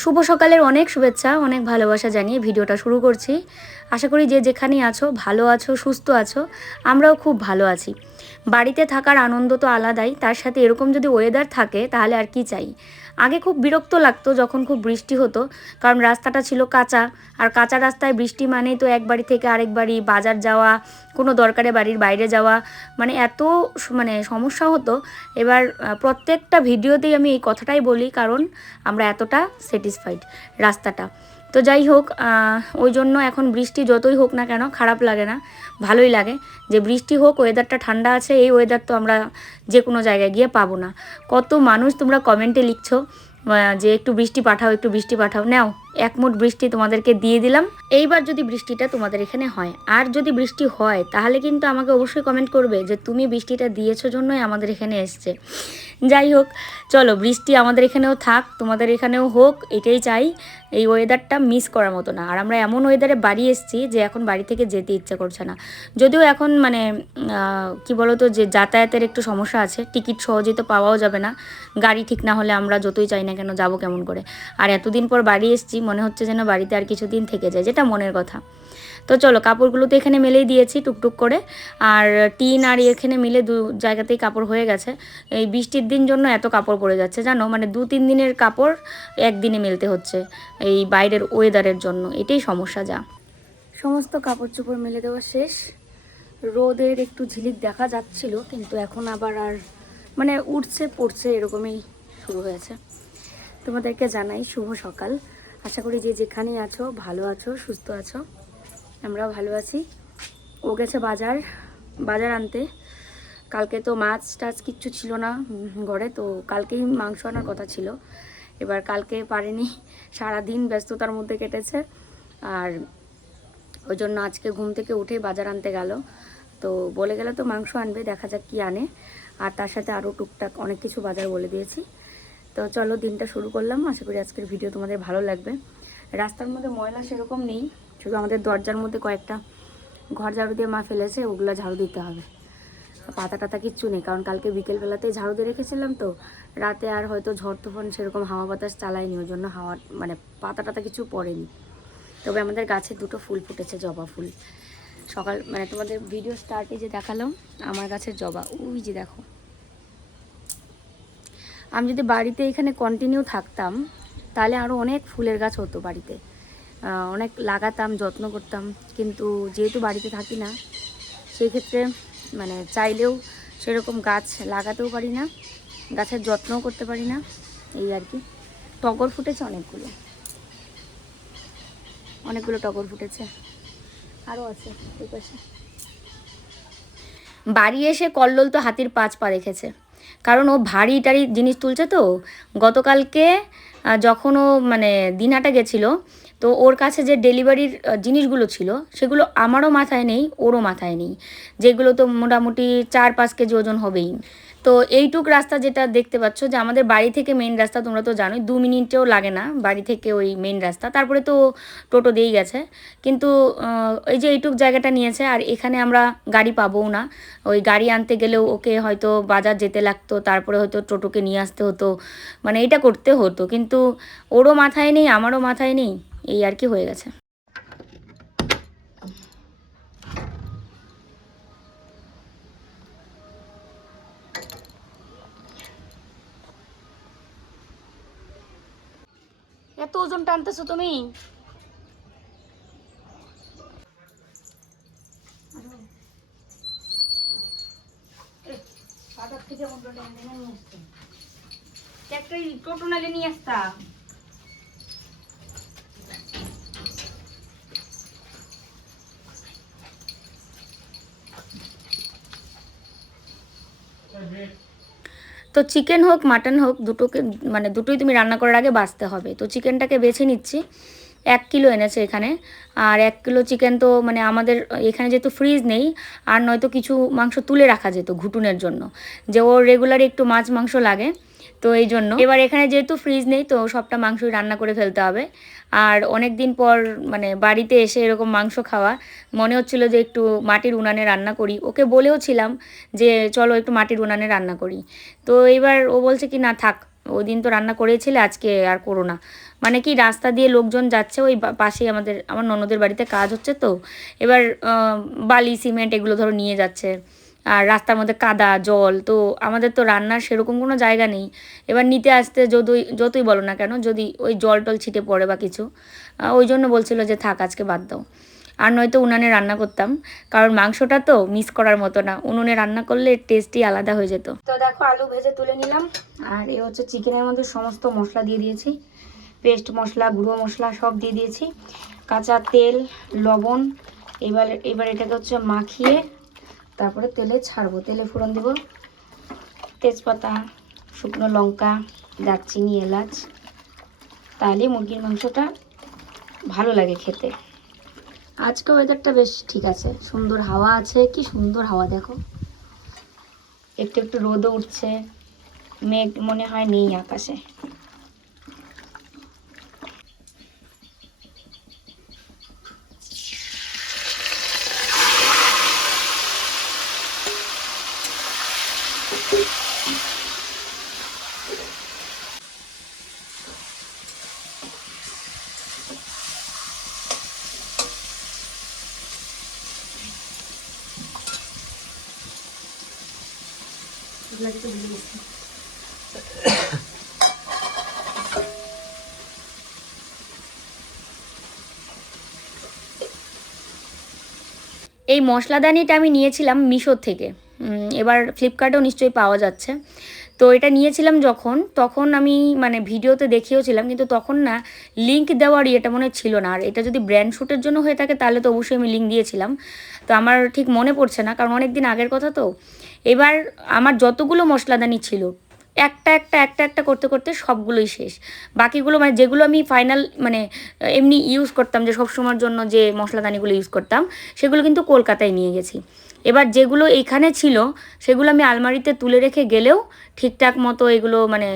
শুভ সকালের অনেক শুভেচ্ছা, অনেক ভালোবাসা জানিয়ে ভিডিওটা শুরু করছি। আশা করি যে যেখানেই আছো ভালো আছো, সুস্থ আছো। আমরাও খুব ভালো আছি। বাড়িতে থাকার আনন্দ তো আলাদাই, তার সাথে এরকম যদি ওয়েদার থাকে তাহলে আর কি চাই। আগে খুব বিরক্ত লাগতো যখন খুব বৃষ্টি হতো, কারণ রাস্তাটা ছিল কাঁচা, আর কাঁচা রাস্তায় বৃষ্টি মানেই তো এক বাড়ি থেকে আরেক বাড়ি বাজার যাওয়া, কোনো দরকারে বাড়ির বাইরে যাওয়া, মানে এত সমস্যা হতো। এবার প্রত্যেকটা ভিডিওতেই আমি এই কথাটাই বলি, কারণ আমরা এতটা স্যাটিসফাইড রাস্তাটা। তো যাই হোক, ওই জন্য এখন বৃষ্টি যতই হোক না কেন খারাপ লাগে না, ভালোই লাগে যে বৃষ্টি হোক, ওয়েদারটা ঠান্ডা আছে। এই ওয়েদার তো আমরা যে কোনো জায়গায় গিয়ে পাবো না। কত মানুষ তোমরা কমেন্টে লিখছো যে একটু বৃষ্টি পাঠাও, একটু বৃষ্টি পাঠাও। নাও, এক মুঠ বৃষ্টি তোমাদেরকে দিয়ে দিলাম। এইবার যদি বৃষ্টিটা তোমাদের এখানে হয়, আর যদি বৃষ্টি হয় তাহলে কিন্তু আমাকে অবশ্যই কমেন্ট করবে যে তুমি বৃষ্টিটা দিয়েছো জন্যই আমাদের এখানে এসছে। যাই হোক, চলো, বৃষ্টি আমাদের এখানেও থাক, তোমাদের এখানেও হোক, এটাই চাই। এই ওয়েদারটা মিস করার মতো না। আর আমরা এমন ওয়েদারে বাড়ি এসেছি যে এখন বাড়ি থেকে যেতে ইচ্ছে করছে না। যদিও এখন কি বলতো, যে যাতায়াতের একটু সমস্যা আছে, টিকিট সহজেই তো পাওয়াও যাবে না। গাড়ি ঠিক না হলে আমরা যতই চাই না কেন যাবো কেমন করে। আর এতদিন পর বাড়ি এসেছি, মনে হচ্ছে যেন বাড়িতে আর কিছুদিন থেকে যায়, যেটা মনের কথা। তো চলো, কাপড়গুলো তো এখানে মেলেই দিয়েছি টুকটুক করে। আর টিন আর এখানে মিলে দু জায়গাতেই কাপড় হয়ে গেছে। এই বৃষ্টির দিন জন্য এত কাপড় পড়ে যাচ্ছে জানো, মানে 2-3 দিনের কাপড় একদিনে মেলতে হচ্ছে এই বাইরের ওয়েদারের জন্য। এটাই সমস্যা। যা সমস্ত কাপড় চোপড় মেলে দেওয়া শেষ। রোদের একটু ঝিলিক দেখা যাচ্ছিল, কিন্তু এখন আবার আর উঠছে পড়ছে এরকমই শুরু হয়েছে। তোমাদেরকে জানাই শুভ সকাল। আশা করি যে যেখানেই আছো ভালো আছো, সুস্থ আছো। আমরাও ভালো আছি। ও গেছে বাজার বাজার আনতে। কালকে তো মাছ টাছ কিচ্ছু ছিল না ঘরে, তো কালকেই মাংস আনার কথা ছিল। এবার কালকে পারেনি, সারাদিন ব্যস্ততার মধ্যে কেটেছে। আর ওই জন্য আজকে ঘুম থেকে উঠে বাজার আনতে গেল। তো বলে গেলে তো মাংস আনবে, দেখা যাক কি আনে। আর তার সাথে আরও টুকটাক অনেক কিছু বাজার বলে দিয়েছি। তো চলো, দিনটা শুরু করলাম। আশা করি আজকের ভিডিও তোমাদের ভালো লাগবে। রাস্তার মধ্যে ময়লা সেরকম নেই, শুধু আমাদের দরজার মধ্যে কয়েকটা ঘর ঝাড়ু দিয়ে মা ফেলেছে, ওগুলো ঝাড়ু দিতে হবে। পাতা টাতা কিচ্ছু নেই, কারণ কালকে বিকেলবেলাতেই ঝাড়ু দিয়ে রেখেছিলাম, তো রাতে আর হয়তো ঝড় তুফান সেরকম হাওয়া বাতাস চালায়নি, ওই জন্য হাওয়া পাতা টাতা কিছু পড়েনি। তবে আমাদের গাছে দুটো ফুল ফুটেছে, জবা ফুল। সকাল তোমাদের ভিডিও স্টার্টে যে দেখালাম আমার গাছের জবা, ওই যে দেখো। আমি যদি বাড়িতে এখানে কন্টিনিউ থাকতাম তাহলে আরও অনেক ফুলের গাছ হতো বাড়িতে, অনেক লাগাতাম, যত্ন করতাম। কিন্তু যেহেতু বাড়িতে থাকি না, সেই ক্ষেত্রে চাইলেও সেরকম গাছ লাগাতেও পারি না, গাছের যত্নও করতে পারি না, এই আর কি। টগর ফুটেছে অনেকগুলো, অনেকগুলো টগর ফুটেছে, আরও আছে এই পাশে। বাড়ি এসে কল্লোল তো হাতির 5 পা রেখেছে, কারণ ও ভারী টারি জিনিস তুলছে। তো গতকালকে যখন ও দিনহাটা গেছিলো, তো ওর কাছে যে ডেলিভারির জিনিসগুলো ছিল সেগুলো আমারও মাথায় নেই, ওরও মাথায় নেই, যেগুলো তো মোটামুটি 4-5 কেজি ওজন হবেই। তো এইটুক রাস্তা যেটা দেখতে পাচ্ছ, যে আমাদের বাড়ি থেকে মেন রাস্তা, তোমরা তো জানোই 2 মিনিটেও লাগে না বাড়ি থেকে ওই মেন রাস্তা, তারপরে তো টোটো দিয়েই গেছে। কিন্তু এই যে এইটুক জায়গাটা নিয়েছে, আর এখানে আমরা গাড়ি পাবোও না। ওই গাড়ি আনতে গেলেও ওকে হয়তো বাজার যেতে লাগতো, তারপরে হয়তো টোটোকে নিয়ে আসতে হতো, এটা করতে হতো। কিন্তু ওরও মাথায় নেই, আমারও মাথায় নেই, এই আর কি হয়ে গেছে। এত ওজন টানতেছো তুমি? বাজার থেকে একটা টোটো নালে নিয়ে আসতাম। তো চিকেন হোক মাটন হোক, দুটোকে দুটোই তুমি রান্না করার আগে বাছতে হবে। তো চিকেনটাকে বেছে নিচ্ছি। 1 কিলো এনেছে এখানে। আর 1 কিলো চিকেন তো আমাদের এখানে যেহেতু ফ্রিজ নেই, আর নয়তো কিছু মাংস তুলে রাখা যেত ঘুটুনের জন্য, যে ওর রেগুলার একটু মাছ মাংস লাগে, তো এই জন্য এবার এখানে যেহেতু ফ্রিজ নেই, তো সবটা মাংসই রান্না করে ফেলতে হবে। আর অনেক দিন পর বাড়িতে এসে এরকম মাংস খাওয়া, মনে হচ্ছিল যে একটু মাটির উনানে রান্না করি। ওকে বলেও ছিলাম যে চলো একটু মাটির উনানে রান্না করি। তো এবার ও বলছে কি না থাক, ওই দিন তো রান্না করেছিলে, আজকে আর করো না। মানে কি রাস্তা দিয়ে লোকজন যাচ্ছে, ওই পাশেই আমার ননদের বাড়িতে কাজ হচ্ছে, তো এবার বালি সিমেন্ট এগুলো ধরো নিয়ে যাচ্ছে, আর রাস্তার মধ্যে কাদা জল, তো আমাদের তো রান্নার সেরকম কোনো জায়গা নেই। এবার নিতে আসতে যতই বলো না কেন, যদি ওই জল টল ছিটে পড়ে বা কিছু, ওই জন্য বলছিল যে থাক আজকে বাদ দাও। আর নয়তো উনানে রান্না করতাম, কারণ মাংসটা তো মিস করার মতো না, উনুনে রান্না করলে টেস্টই আলাদা হয়ে যেত। তো দেখো আলু ভেজে তুলে নিলাম, আর এ হচ্ছে চিকেনের মধ্যে সমস্ত মশলা দিয়ে দিয়েছি, পেস্ট মশলা গুঁড়ো মশলা সব দিয়ে দিয়েছি, কাঁচা তেল লবণ। এবার এটাকে হচ্ছে মাখিয়ে তারপরে তেলে ছাড়বো, তেলে ফোড়ন দেবো তেজপাতা শুকনো লঙ্কা দারচিনি এলাচ, তাহলে মুরগির মাংসটা ভালো লাগে খেতে। আজকে ওয়েদারটা বেশ ঠিক আছে, সুন্দর হাওয়া আছে, কি সুন্দর হাওয়া দেখো, একটু একটু রোদও উঠছে, মেঘ মনে হয় নেই আকাশে। এই মশলাদানিটা আমি নিয়েছিলাম মিশোর থেকে, এবার ফ্লিপকার্টেও নিশ্চয়ই পাওয়া যাচ্ছে। তো এটা নিয়েছিলাম যখন, তখন আমি মানে ভিডিওতে দেখিয়েওছিলাম, কিন্তু তখন না লিঙ্ক দেওয়ারই এটা মনে ছিল না। আর এটা যদি ব্র্যান্ড শ্যুটের জন্য হয়ে থাকে তাহলে তো অবশ্যই আমি লিঙ্ক দিয়েছিলাম, তো আমার ঠিক মনে পড়ছে না, কারণ অনেক দিন আগের কথা তো। এবার আমার যতগুলো মশলাদানি ছিল একটা একটা একটা একটা করতে করতে সবগুলোই শেষ। বাকিগুলো মানে যেগুলো আমি ফাইনাল মানে এমনি ইউজ করতাম, যে সব সময়ের জন্য যে মশলাদানিগুলো ইউজ করতাম, সেগুলো কিন্তু কলকাতায় নিয়ে গেছি। এবার যেগুলো এইখানে ছিল সেগুলো আমি আলমারিতে তুলে রেখে গেলেও ঠিকঠাক মতো এগুলো মানে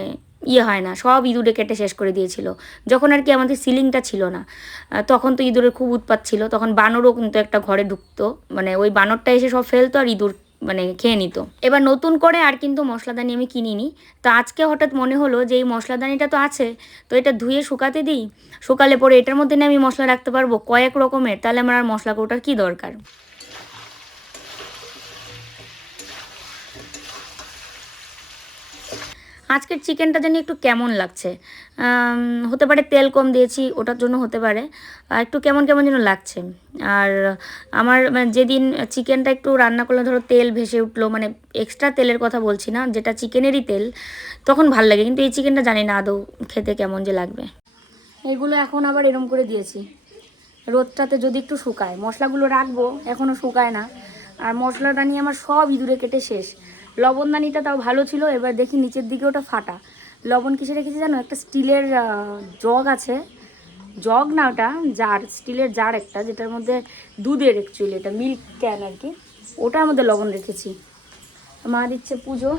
হয় না, সব ইঁদুরে কেটে শেষ করে দিয়েছিল। যখন আর কি আমাদের সিলিংটা ছিল না, তখন তো ইঁদুরের খুব উৎপাত ছিল, তখন বানরও কিন্তু একটা ঘরে ঢুকতো, মানে ওই বানরটা এসে সব ফেলতো আর ইঁদুর মানে খেয়ে নিত। এবার নতুন করে আর কিন্তু মশলাদানি আমি কিনিনি। তো আজকে হঠাৎ মনে হলো যে এই মশলাদানিটা তো আছে, তো এটা ধুয়ে শুকাতে দিই, শুকালে পরে এটার মধ্যে না আমি মশলা রাখতে পারবো কয়েক রকমের, তাহলে আমার আর মশলা কৌটার কী দরকার। আজকের চিকেনটা জানি একটু কেমন লাগছে, হতে পারে তেল কম দিয়েছি ওটার জন্য হতে পারে, একটু কেমন কেমন যেন লাগছে। আর আমার মানে যেদিন চিকেনটা একটু রান্না করলে ধরো তেল ভেসে উঠলো, মানে এক্সট্রা তেলের কথা বলছি না, যেটা চিকেনেরই তেল, তখন ভাল লাগে। কিন্তু এই চিকেনটা জানি না আদৌ খেতে কেমন যে লাগবে। এগুলো এখন আবার এরম করে দিয়েছি, রোদটাতে যদি একটু শুকায়, মশলাগুলো রাখবো এখনও শুকায় না। আর মশলাদানি আমার সব ইঁদুরে কেটে শেষ। লবণদানিটা তাও ভালো ছিল, এবার দেখি নিচের দিকে ওটা ফাটা। লবণ কিসে রেখেছি জানো, একটা স্টিলের জগ আছে, জগ না ওটা জার, স্টিলের জার একটা, যেটার মধ্যে দুধের অ্যাকচুয়ালি এটা মিল্ক ক্যান আর কি, ওটার মধ্যে লবণ রেখেছি। মা দিচ্ছে পুজো,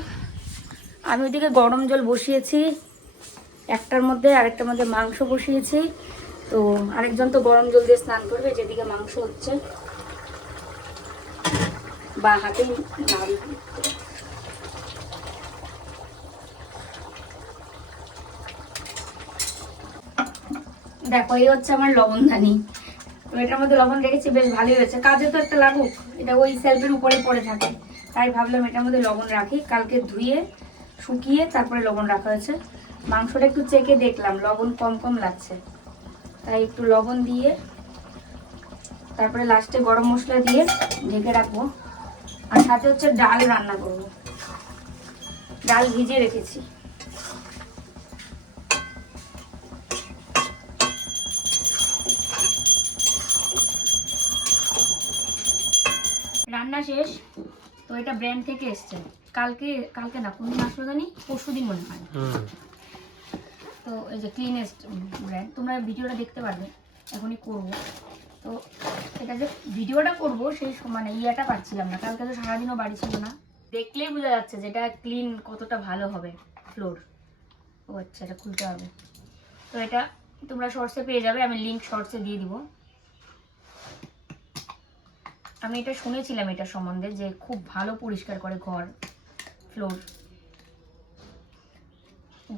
আমি ওইদিকে গরম জল বসিয়েছি একটার মধ্যে, আরেকটার মধ্যে মাংস বসিয়েছি। তো আরেকজন তো গরম জল দিয়ে স্নান করবে, যেদিকে মাংস হচ্ছে, বা হাতেই নাড়ি। দেখো এই হচ্ছে আমার লবণদানি, তো এটার মধ্যে লবণ রেখেছি, বেশ ভালোই হয়েছে, কাজে তো একটা লাগুক, এটা ওই সেলফের উপরে পড়ে থাকে, তাই ভাবলাম এটার মধ্যে লবণ রাখি। কালকে ধুয়ে শুকিয়ে তারপরে লবণ রাখা হয়েছে। মাংসটা একটু চেখে দেখলাম লবণ কম কম লাগছে, তাই একটু লবণ দিয়ে তারপরে লাস্টে গরম মশলা দিয়ে ঢেকে রাখবো। আর সাথে হচ্ছে ডাল রান্না করব, ডাল ভিজিয়ে রেখেছি। রান্না শেষ, তো এটা ব্র্যান্ড থেকে এসছে, কালকে কালকে না কোন দিন আসলো জানি, পরশু দিন মনে হয়। তো এই যে ক্লিনেস্ট ব্র্যান্ড, তোমরা ভিডিওটা দেখতে পারবে, এখনই করব। তো এটা যে ভিডিওটা করব সেই মানে ইয়েটা পাচ্ছিলাম না, কালকে তো সারাদিনও বাড়ি ছিল না, দেখলেই বোঝা যাচ্ছে যেটা ক্লিন কতটা ভালো হবে ফ্লোর। ও আচ্ছা, এটা খুলতে হবে। তো এটা তোমরা শর্টসে পেয়ে যাবে, আমি লিঙ্ক শর্টসে দিয়ে দিব। আমি এটা শুনেছিলাম এটা সম্বন্ধে যে খুব ভালো পরিষ্কার করে ঘর ফ্লোর।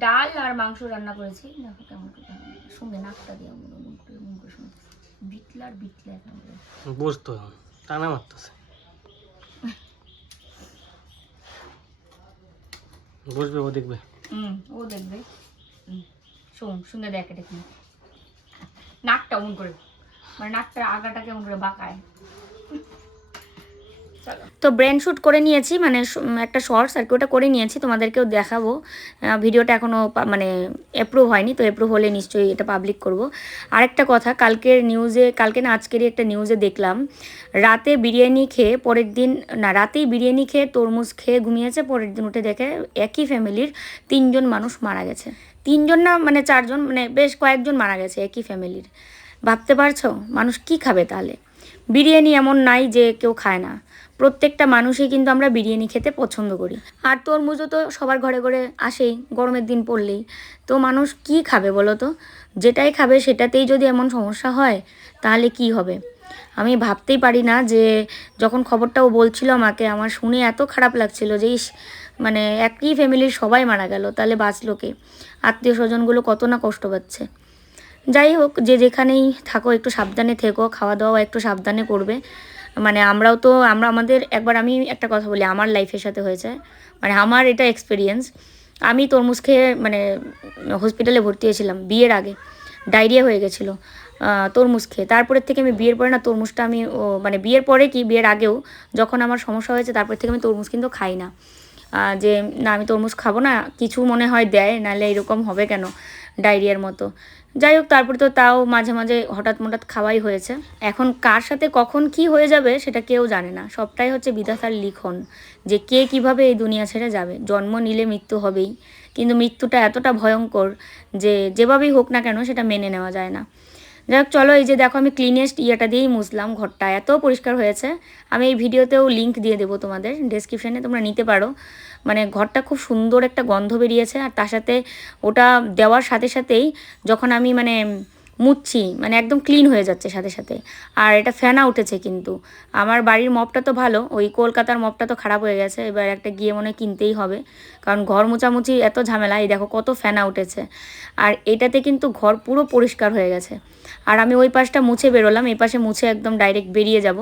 ডাল আর মাংস রান্না করেছি। দেখো কেমন সঙ্গে নাকটা দিয়ে শুনতে বিটলার বিটলা বুঝতো টানা মারতেছে। বুঝবে, ও দেখবে। ও দেখবে। শোন শুনে দেখ এটা কি, নাকটা অমন করে, মানে নাকটার আগাটা কেমন করে বাঁকায়। তো ব্রেন শ্যুট করে নিয়েছি, মানে একটা শর্টস আর কি, ওটা করে নিয়েছি, তোমাদেরকেও দেখাবো। ভিডিওটা এখনও মানে অ্যাপ্রুভ হয়নি, তো অ্যাপ্রুভ হলে নিশ্চয়ই এটা পাবলিক করব। আরেকটা কথা, কালকের নিউজে, কালকে না আজকেরই একটা নিউজে দেখলাম, রাতে বিরিয়ানি খেয়ে পরের দিন, না রাতেই বিরিয়ানি খেয়ে তরমুজ খেয়ে ঘুমিয়েছে, পরের দিন উঠে দেখে একই ফ্যামিলির 3জন মানুষ মারা গেছে। 3জন না মানে 4জন, মানে বেশ কয়েকজন মারা গেছে একই ফ্যামিলির। ভাবতে পারছো মানুষ কি খাবে তাহলে? বিরিয়ানি এমন নাই যে কেউ খায় না, প্রত্যেকটা মানুষই কিন্তু আমরা বিরিয়ানি খেতে পছন্দ করি। আর তরমুজও তো সবার ঘরে ঘরে আসেই গরমের দিন পড়লেই। তো মানুষ কি খাবে বলো তো? যেটাই খাবে সেটাতেই যদি এমন সমস্যা হয় তাহলে কি হবে? আমি ভাবতেই পারি না যে যখন খবরটাও বলছিল আমাকে, আমার শুনে এত খারাপ লাগছিল যে ইস, মানে একই ফ্যামিলির সবাই মারা গেল, তাহলে বাঁচলো কে? আত্মীয় স্বজনগুলো কত না কষ্ট পাচ্ছে। যাই হোক, যে যেখানেই থাকো একটু সাবধানে থেকো, খাওয়া দাওয়া একটু সাবধানে করবে। মানে আমরাও তো, আমাদের একবার, আমি একটা কথা বলি, আমার লাইফের সাথে হয়েছে, মানে আমার এটা এক্সপিরিয়েন্স। আমি তরমুজ খেয়ে মানে হসপিটালে ভর্তি হয়েছিলাম বিয়ের আগে, ডায়রিয়া হয়ে গেছিলো তরমুজ খেয়ে। তারপরের থেকে আমি বিয়ের পরে না তরমুজটা আমি মানে বিয়ের পরে কি বিয়ের আগেও যখন আমার সমস্যা হয়েছে তারপর থেকে আমি তরমুজ কিন্তু খাই না। যে না আমি তরমুজ খাবো না, কিছু মনে হয় দেয়, নাহলে এরকম হবে কেন ডায়রিয়ার মতো। যাই হোক, তারপরে তো তাও মাঝে মাঝে হঠাৎ খাওয়াই হয়েছে। এখন কার সাথে কখন কি হয়ে যাবে সেটা কেউ জানে না, সবটাই হচ্ছে বিধাতার লিখন, যে কে কিভাবে এই দুনিয়া ছেড়ে যাবে। জন্ম নিলে মৃত্যু হবেই, কিন্তু মৃত্যুটা এতটা ভয়ঙ্কর যে যেভাবেই হোক না কেন সেটা মেনে নেওয়া যায় না। যাই হোক চলো, এই যে দেখো আমি ক্লিনেস্ট ইয়েটা দিয়েই মুছলাম, ঘরটা এত পরিষ্কার হয়েছে। আমি এই ভিডিওতেও লিঙ্ক দিয়ে দেবো তোমাদের ডেসক্রিপশানে, তোমরা নিতে পারো। মানে ঘরটা খুব সুন্দর একটা গন্ধ বেরিয়েছে, আর তার সাথে ওটা দেওয়ার সাথে সাথেই যখন আমি মানে মুছছি, মানে একদম ক্লিন হয়ে যাচ্ছে সাথে সাথে। আর এটা ফেনা উঠেছে, কিন্তু আমার বাড়ির মপটা তো ভালো, ওই কলকাতার মপটা তো খারাপ হয়ে গেছে, এবার একটা গিয়ে মনে কিনতেই হবে, কারণ ঘর মোছামুছি এত ঝামেলা। এই দেখো কত ফেনা উঠেছে, আর এটাতে কিন্তু ঘর পুরো পরিষ্কার হয়ে গেছে। আর আমি ওই পাশটা মুছে বেরোলাম, এই পাশে মুছে একদম ডাইরেক্ট বেরিয়ে যাব।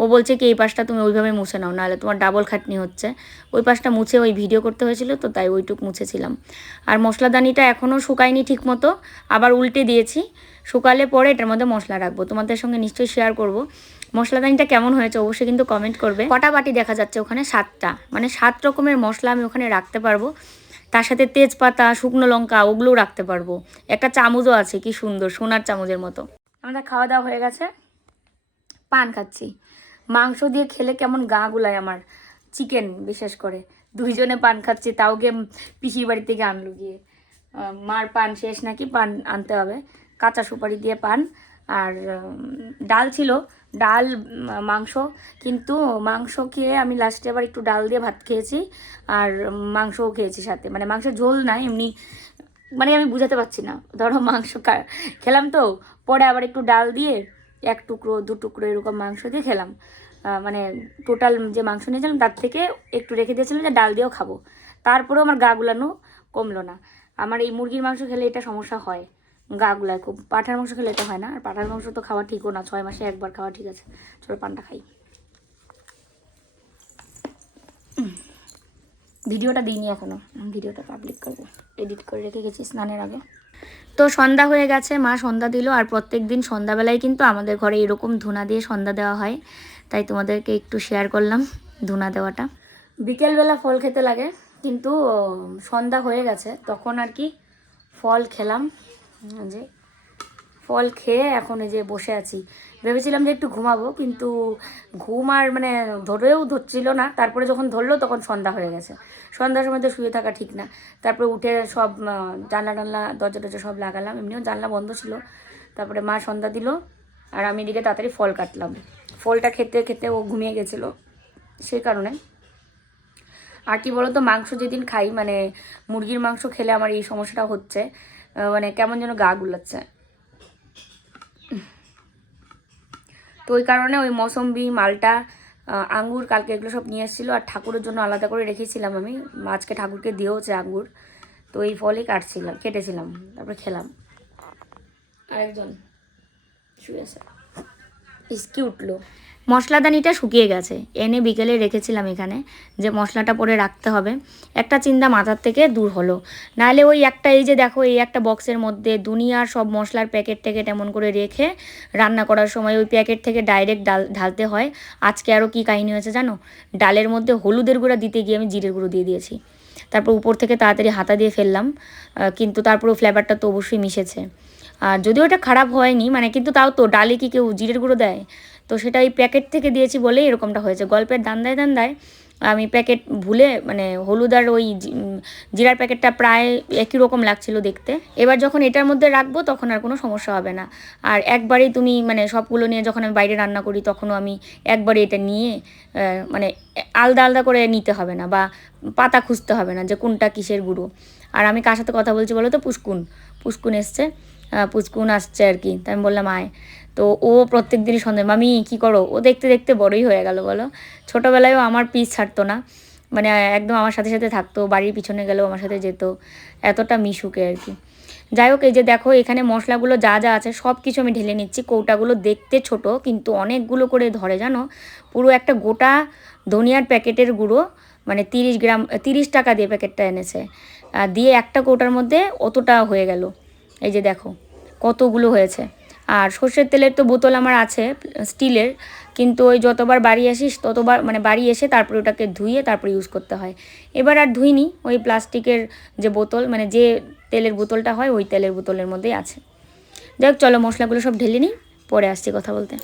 ও বলছে কি এই পাশটা তুমি ওইভাবে মুছে নাও, নাহলে তোমার ডাবল খাটনি হচ্ছে। ওই পাশটা মুছে ওই ভিডিও করতে হয়েছিল তো, তাই ওইটুক মুছেছিলাম। আর মশলাদানিটা এখনও শুকায়নি ঠিক মতো, আবার উল্টে দিয়েছি। শুকালে পরে এটার মধ্যে মশলা রাখবো, তোমাদের সঙ্গে নিশ্চয়ই শেয়ার করব। মশলাদানিটা কেমন হয়েছে অবশ্যই কিন্তু কমেন্ট করবে। কটা বাটি দেখা যাচ্ছে ওখানে? 7টা, মানে 7 রকমের মশলা আমি ওখানে রাখতে পারবো। তার সাথে তেজপাতা, শুকনো লঙ্কা ওগুলোও রাখতে পারবো। একটা চামচও আছে, কি সুন্দর সোনার চামচের মতো। আমাদের খাওয়া দাওয়া হয়ে গেছে, পান খাচ্ছি। মাংস দিয়ে খেলে কেমন গা গুলায় আমার, চিকেন বিশেষ করে। 2জনে পান খাচ্ছি, তাও গিয়ে পিসির বাড়ি থেকে আনলো গিয়ে। মার পান শেষ নাকি, পান আনতে হবে, কাঁচা সুপারি দিয়ে পান। আর ডাল ছিল, ডাল মাংস, কিন্তু মাংস খেয়ে আমি লাস্টে আবার একটু ডাল দিয়ে ভাত খেয়েছি, আর মাংসও খেয়েছি সাথে, মানে মাংসের ঝোল না এমনি, মানে আমি বুঝাতে পারছি না। ধরো মাংস খেলাম তো, পরে আবার একটু ডাল দিয়ে 1 টুকরো 2 টুকরো এরকম মাংস দিয়ে খেলাম। মানে টোটাল যে মাংস নিয়েছিলাম তার থেকে একটু রেখে দিয়েছিলাম যে ডাল দিয়েও খাবো। তারপরেও আমার গা গুলানো কমলো না। আমার এই মুরগির মাংস খেলে এটা সমস্যা হয়, গা গুলায় খুব। পাঁঠার মাংস খেলে এটা হয় না, আর পাঁঠার মাংস তো খাওয়া ঠিকও না, 6 মাসে একবার খাওয়া ঠিক আছে। চলো পানটা খাই। ভিডিওটা দিইনি এখনও, ভিডিওটা পাবলিক করবো, এডিট করে রেখে গেছি স্নানের আগে। তো সন্ধ্যা হয়ে গেছে, মা সন্ধ্যা দিল। আর প্রত্যেক দিন সন্ধ্যাবেলায় কিন্তু আমাদের ঘরে এরকম ধুনা দিয়ে সন্ধ্যা দেওয়া হয়, তাই তোমাদেরকে একটু শেয়ার করলাম ধুনা দেওয়াটা। বিকেলবেলা ফল খেতে লাগে, কিন্তু সন্ধ্যা হয়ে গেছে তখন আর কি ফল খেলাম। যে ফল খেয়ে এখন এই যে বসে আছি। ভেবেছিলাম যে একটু ঘুমাবো, কিন্তু ঘুম আর মানে ধরছিল না। তারপরে যখন ধরলো তখন সন্ধ্যা হয়ে গেছে। সন্ধ্যার সময় তো শুয়ে থাকা ঠিক না। তারপরে উঠে সব জানলা টানলা দরজা টরজা সব লাগালাম, এমনিও জানলা বন্ধ ছিল। তারপরে মা সন্ধ্যা দিল, আর আমি এদিকে তাড়াতাড়ি ফল কাটলাম। ফলটা খেতে খেতে ও ঘুমিয়ে গেছিলো, সেই কারণে। আর কি বলতো, মাংস যেদিন খাই, মানে মুরগির মাংস খেলে আমার এই সমস্যাটা হচ্ছে, মানে কেমন যেন গা গুলাচ্ছে। তো ওই কারণে ওই মৌসম্বি, মালটা, আঙ্গুর কালকে এগুলো সব নিয়ে এসেছিলো, আর ঠাকুরের জন্য আলাদা করে রেখেছিলাম আমি, আজকে ঠাকুরকে দিয়েওছে আঙ্গুর। তো তো এই ফলই কেটেছিলাম, তারপরে খেলাম। আরেকজন শুয়ে আছে, ইসকি উঠলো। মশলাদানিটা শুকিয়ে গেছে, এনে বিকেলে রেখেছিলাম এখানে, যে মশলাটা পরে রাখতে হবে। একটা চিন্তা মাথার থেকে দূর হলো। নাহলে ওই একটা, এই যে দেখো, এই একটা বক্সের মধ্যে দুনিয়ার সব মশলার প্যাকেট ট্যাকেট এমন করে রেখে রান্না করার সময় ওই প্যাকেট থেকে ডাইরেক্ট ডাল ঢালতে হয়। আজকে আরও কী কাহিনী হয়েছে জানো, ডালের মধ্যে হলুদের গুঁড়া দিতে গিয়ে আমি জিরের গুঁড়ো দিয়ে দিয়েছি। তারপর উপর থেকে তাড়াতাড়ি হাতা দিয়ে ফেললাম, কিন্তু তারপরেও ফ্লেভারটা তো অবশ্যই মিশেছে। আর যদিও এটা খারাপ হয়নি, মানে কিন্তু তাও তো ডালে কি কেউ জিরের গুঁড়ো দেয়? তো সেটা এই প্যাকেট থেকে দিয়েছি বলেই এরকমটা হয়েছে। গল্পের দান্দায় দান্দায় আমি প্যাকেট ভুলে, মানে হলুদ আর ওই জিরার প্যাকেটটা প্রায় একই রকম লাগছিল দেখতে। এবার যখন এটার মধ্যে রাখবো তখন আর কোনো সমস্যা হবে না। আর একবারেই তুমি, মানে সবগুলো নিয়ে যখন আমি বাইরে রান্না করি তখনও আমি একবারে এটা নিয়ে, মানে আলাদা আলাদা করে নিতে হবে না, বা পাতা খুঁজতে হবে না যে কোনটা কিসের গুঁড়ো। আর আমি কার সাথে কথা বলছি বলো তো? পুষ্কুন এসছে, পুষ্কুন আসছে আর কি। তাই আমি বললাম আয়। তো ও প্রত্যেক দিনই সন্দেহ, মামি কী করো? ও দেখতে দেখতে বড়ই হয়ে গেল বলো। ছোটোবেলায়ও আমার পিস ছাড়তো না, মানে একদম আমার সাথে সাথে থাকতো, বাড়ির পিছনে গেলেও আমার সাথে যেত, এতটা মিশুকে আর কি। যাই হোক, এই যে দেখো এখানে মশলাগুলো যা যা আছে সব কিছু আমি ঢেলে নিচ্ছি। কৌটাগুলো দেখতে ছোট কিন্তু অনেকগুলো করে ধরে জানো। পুরো একটা গোটা ধনিয়ার প্যাকেটের গুঁড়ো, মানে 30 গ্রাম, 30 টাকা দিয়ে প্যাকেটটা এনেছে, দিয়ে একটা কৌটার মধ্যে অতটা হয়ে গেল। এই যে দেখো কতগুলো হয়েছে। আর সর্ষের তেলের তো বোতল আমার আছে স্টিলের, কিন্তু ওই যতবার বাড়ি আসিস ততবার, মানে বাড়ি এসে তারপরে ওটাকে ধুয়ে তারপরে ইউজ করতে হয়। এবার আর ধুইনি, ওই প্লাস্টিকের যে বোতল, মানে যে তেলের বোতলটা হয় ওই তেলের বোতলের মধ্যেই আছে। যাই হোক, চলো মশলাগুলো সব ঢেলে নিই, পরে আসছি কথা বলতে।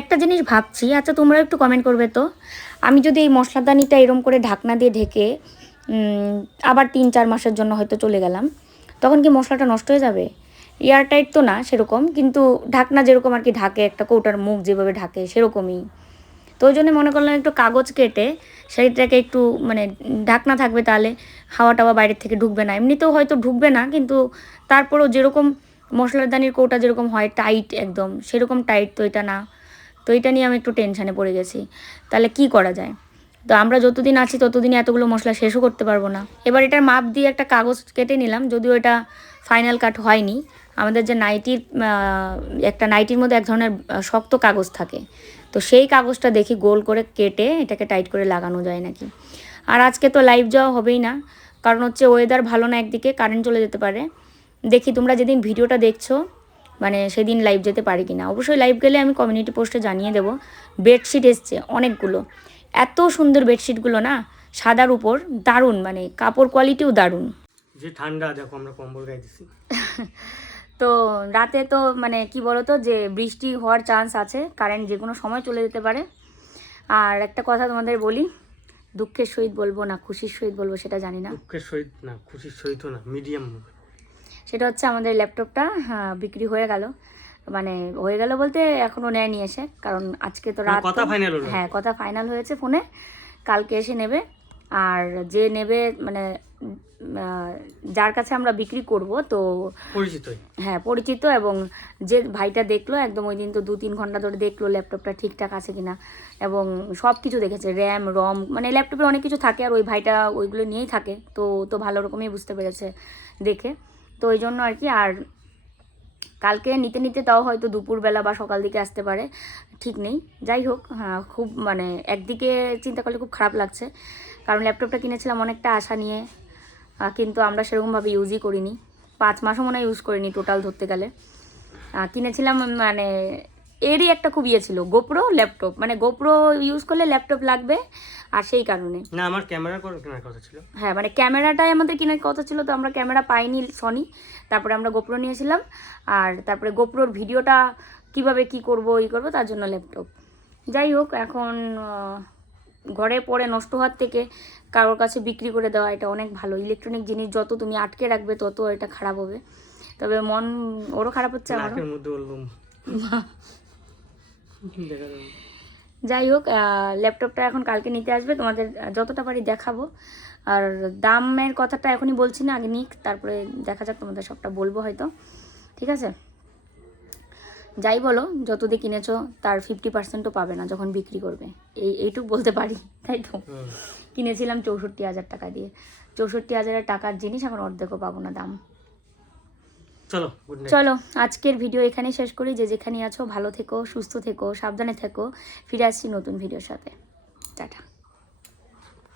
একটা জিনিস ভাবছি, আচ্ছা তোমরা একটু কমেন্ট করবে তো, আমি যদি এই মশলাদানিটা এরম করে ঢাকনা দিয়ে ঢেকে আবার 3-4 মাসের জন্য হয়তো চলে গেলাম, তখন কি মশলাটা নষ্ট হয়ে যাবে? এয়ারটাইট তো না সেরকম, কিন্তু ঢাকনা যেরকম আর কি ঢাকে, একটা কৌটার মুখ যেভাবে ঢাকে সেরকমই। তো ওই জন্য মনে করলাম একটু কাগজ কেটে সেইটাকে একটু, মানে ঢাকনা থাকবে, তাহলে হাওয়া টাওয়া বাইরের থেকে ঢুকবে না। এমনিতেও হয়তো ঢুকবে না, কিন্তু তারপরেও যেরকম মশলার দানির কৌটা যেরকম হয় টাইট একদম, সেরকম টাইট তো এটা না। তো এটা নিয়ে আমি একটু টেনশানে পড়ে গেছি, তাহলে কি করা যায়? তো আমরা যতদিন আছি ততদিনই এতগুলো মশলা শেষও করতে পারবো না। এবার এটার মাপ দিয়ে একটা কাগজ কেটে নিলাম, যদিও এটা ফাইনাল কাট হয়নি। আমাদের যে নাইটির, একটা নাইটির মধ্যে এক ধরনের শক্ত কাগজ থাকে, তো সেই কাগজটা দেখি গোল করে কেটে এটাকে টাইট করে লাগানো যায় নাকি। আর আজকে তো লাইভ যাওয়া হবেই না, কারণ হচ্ছে ওয়েদার ভালো না, একদিকে কারেন্ট চলে যেতে পারে। দেখি তোমরা যেদিন ভিডিওটা দেখছো, মানে সেদিন লাইভ যেতে পারি কি না। অবশ্যই লাইভ গেলে আমি কমিউনিটি পোস্টে জানিয়ে দেবো। বেডশিট এসছে অনেকগুলো, এত সুন্দর বেডশিটগুলো না, সাদার উপর, দারুণ, মানে কাপড় কোয়ালিটিও দারুণ। যে ঠান্ডা দেখো, আমরা কম্বল গায়ে দিছি। তো রাতে তো মানে কি বলতো, যে বৃষ্টি হওয়ার চান্স আছে, কারেন্ট যে কোনো সময় চলে যেতে পারে। আর একটা কথা তোমাদের বলি, দুঃখের সহিত বলবো না খুশির সহিত বলবো সেটা জানি না। দুঃখের সহিত না, খুশির সহিত না, মিডিয়াম। সেটা হচ্ছে আমাদের ল্যাপটপটা বিক্রি হয়ে গেল। মানে হয়ে গেল বলতে এখনও নেয়নি এসে, কারণ আজকে তো রাত, কথা ফাইনাল হলো। হ্যাঁ কথা ফাইনাল হয়েছে ফোনে, কালকে এসে নেবে। আর যে নেবে, মানে যার কাছে আমরা বিক্রি করব, তো পরিচিত, হ্যাঁ পরিচিত, এবং যে ভাইটা দেখলো একদম ওই দিন, তো 2-3 ঘন্টা ধরে দেখলো ল্যাপটপটা ঠিকঠাক আছে কিনা, এবং সব কিছু দেখেছে, র্যাম রম, মানে ল্যাপটপে অনেক কিছু থাকে, আর ওই ভাইটা ওইগুলো নিয়েই থাকে, তো ভালো রকমই বুঝতে পেরেছে দেখে। তো ওই জন্য আর কি। আর কালকে নিতে নিতে তাও হয়তো দুপুরবেলা বা সকাল দিকে আসতে পারে, ঠিক নেই। যাই হোক, হ্যাঁ খুব, মানে একদিকে চিন্তা করলে খুব খারাপ লাগছে, কারণ ল্যাপটপটা কিনেছিলাম অনেকটা আশা নিয়ে, কিন্তু আমরা সেরকমভাবে ইউজই করিনি। 5 মাসও মনে হয় ইউজ করিনি টোটাল ধরতে গেলে। কিনেছিলাম মানে এরই একটা খুব ইয়ে ছিল, গোপ্রো ল্যাপটপ, মানে গোপ্রো ইউজ করলে ল্যাপটপ লাগবে, আর সেই কারণে। না আমার ক্যামেরা করে কেনার কথা ছিল। হ্যাঁ মানে ক্যামেরাটাই আমাদের কেনার কথা ছিল, তো আমরা ক্যামেরা পাইনি সনি, তারপরে আমরা গোপ্রো নিয়েছিলাম, আর তারপরে গোপ্রোর ভিডিওটা কিভাবে কি করব তার জন্য ল্যাপটপ। যাই হোক, এখন ঘরে পড়ে নষ্ট হওয়ার থেকে কারোর কাছে বিক্রি করে দেওয়া এটা অনেক ভালো। ইলেকট্রনিক জিনিস যত তুমি আটকে রাখবে তত এটা খারাপ হবে। তবে মন ওরও খারাপ হচ্ছে, আমারও। নাকের মধ্যে বললাম দেখা যাবে। যাই হোক, ল্যাপটপটা এখন কালকে নিতে আসবে, তোমাদের যতটা পারি দেখাবো। আর দামের কথাটা এখনই বলছি না, আগে নিক, তারপরে দেখা যাক, তোমাদের সবটা বলবো হয়তো, ঠিক আছে? যাই বলো, যত দিয়ে কিনেছো তার 50%ও পাবে না যখন বিক্রি করবে, এইটুকু বলতে পারি, তাই তো? কিনেছিলাম 64,000 টাকা দিয়ে, 64,000 টাকার জিনিস এখন অর্ধেকও পাবো না দাম। চলো গুড নাইট। চলো আজকের ভিডিও এখানেই শেষ করি। যে যেখানে আছো ভালো থেকো, সুস্থ থেকো, সাবধানে থেকো। ফিরে আসছি নতুন ভিডিওর সাথে। টাটা।